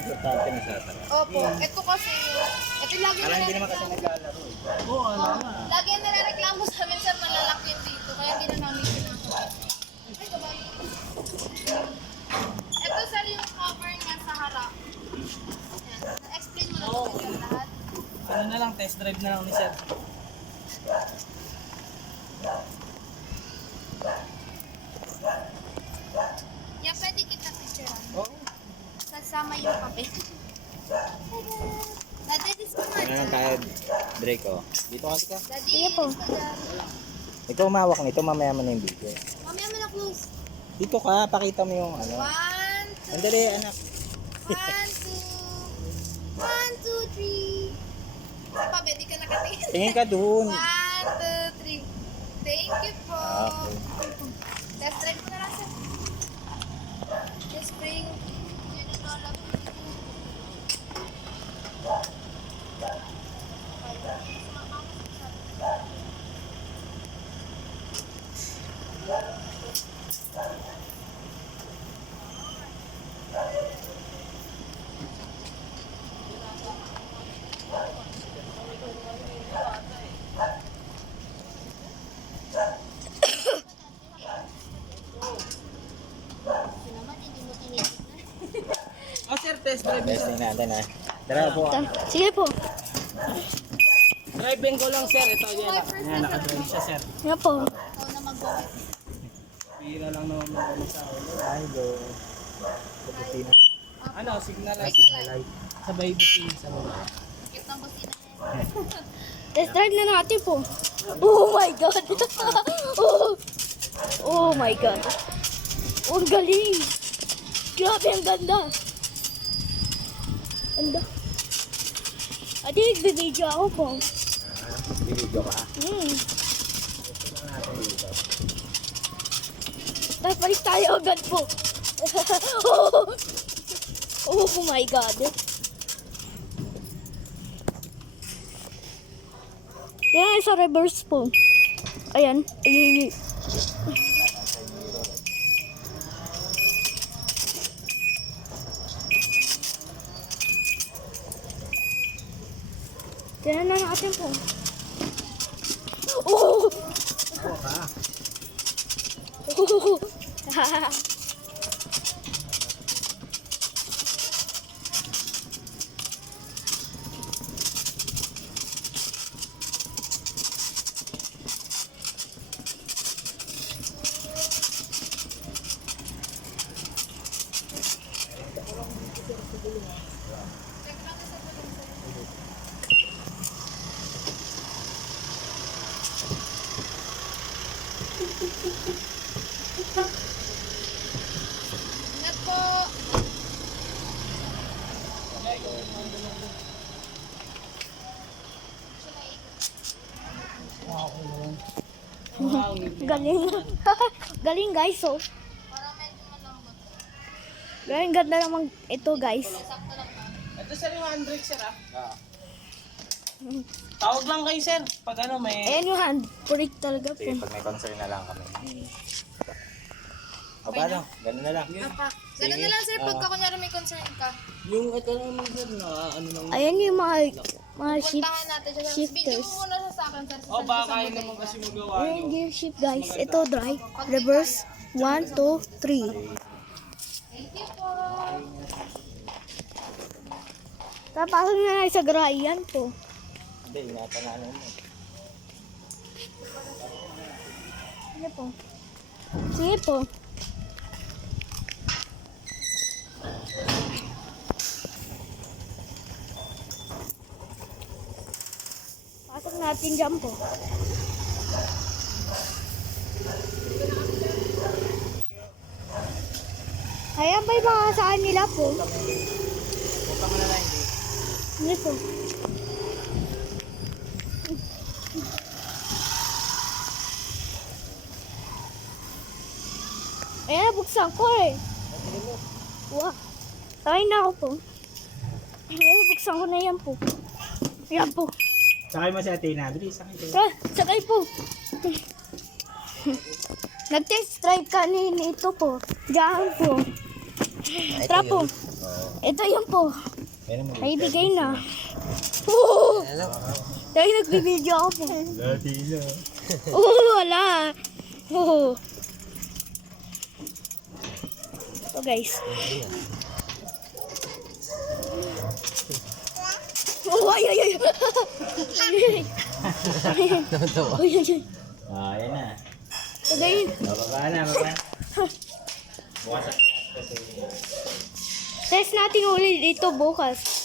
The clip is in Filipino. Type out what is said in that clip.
importante na sa atin. Opo, ito kasi, ito lagi Alam, hindi naman kasi naglalaro. Oo, ano nga. Lagi yung nare-reklamo sa amin, sir, malalaki yun dito, kaya hindi na namin pinakawa. Ay, kabay. Ito, sir, yung cover niya sa harap. Yan. Na-explain mo na Oo. po sir lahat. Ano na lang, test drive na lang ni sir. Yan, pwede kita picturean. Oo. Sasama yung papel. Daddy, this ko Ano lang tayo, Drake, oh. Dito kasi ka. Daddy, this ko dyan. Ikaw umawak nito, mamaya mo na yung video. Mamaya mo na close. Dito ka, pakita mo yung ano. 1, 2, Andali, anak. 1, 2, 1, 2, 3. Pa, pwede ka nakatingin. Tingin ka dun. 1, 2, 3. Thank you po. Okay. Test drive ko na lang, sir. Just bring. Yan ang lola ko. Oh sir, test drive na. Testing natin, ha. Tara po. Sige po. Driving ko lang sir, ito yan. Yan, nakadrive siya sir. Yan po. Ikaw na mag-go. Pira lang naman mag sa ulo. Ay, go. Kaputi na. Ano, signal light. Signal light. Sabay bitin sa mga. Cute ng busina niya. Test drive na natin po. Oh my God. oh. Oh my God. Oh, ang galing. Grabe, ang ganda. Ganda. Ate, nagbibideo ako po. Video ka. Hmm. Ito lang natin dito. Tapos balik tayo agad po. oh. Oh my God. Yan, sa reverse po. Ayan. Ay. Tignan na natin po. Oh! Ako ka. Ingat po. Galing. Galing guys, oh. Parang medyo malambot. Galing ganda naman ito guys. Sakto lang na. Ito sir yung handbrake sir ah. Tawag lang kayo sir. Pag ano may... Ayan yung handbrake talaga po. Sige, pag may concern na lang kami. O ba lang? Ganun na lang. Apa. Ganun na lang, sir, pagka kunyari may concern ka. Yung ito naman sir na ano nang... Ayan yung mga shift. Puntahan natin siya. shifters. Video mo muna sa akin, sir. O baka kaya naman kasi magawa Ayan nyo. gear shift guys. Ito drive. Reverse. 1, 2, 3. Thank you po. Tapasok na lang sa garayan po. Hindi, ingatan na mo. Sige po. Sige po. Pasok natin dyan po. Ayan ba yung mga saan nila po? Punta mo na lang, hindi. Sige po. Ayan, buksan ko eh. Wow. Sakay na ako po. Ayan, buksan ko na yan po. Ayan po. Sakay mo si Athena. Bilis, sakay kayo. Sakay po. Nag-test drive kanina ito po. Diyan po. Tara po. Ito yan po. Kaya naman. Ay, bigay na. Oo! Dahil nagbibideo ako po. Dati na. Oo, wala. Oo. So guys. Oh, ay, ay, ay. Ay, ay. Ah, yan na. So guys. Bababa na, bababa. Bukas at kasi. Test natin ulit dito bukas.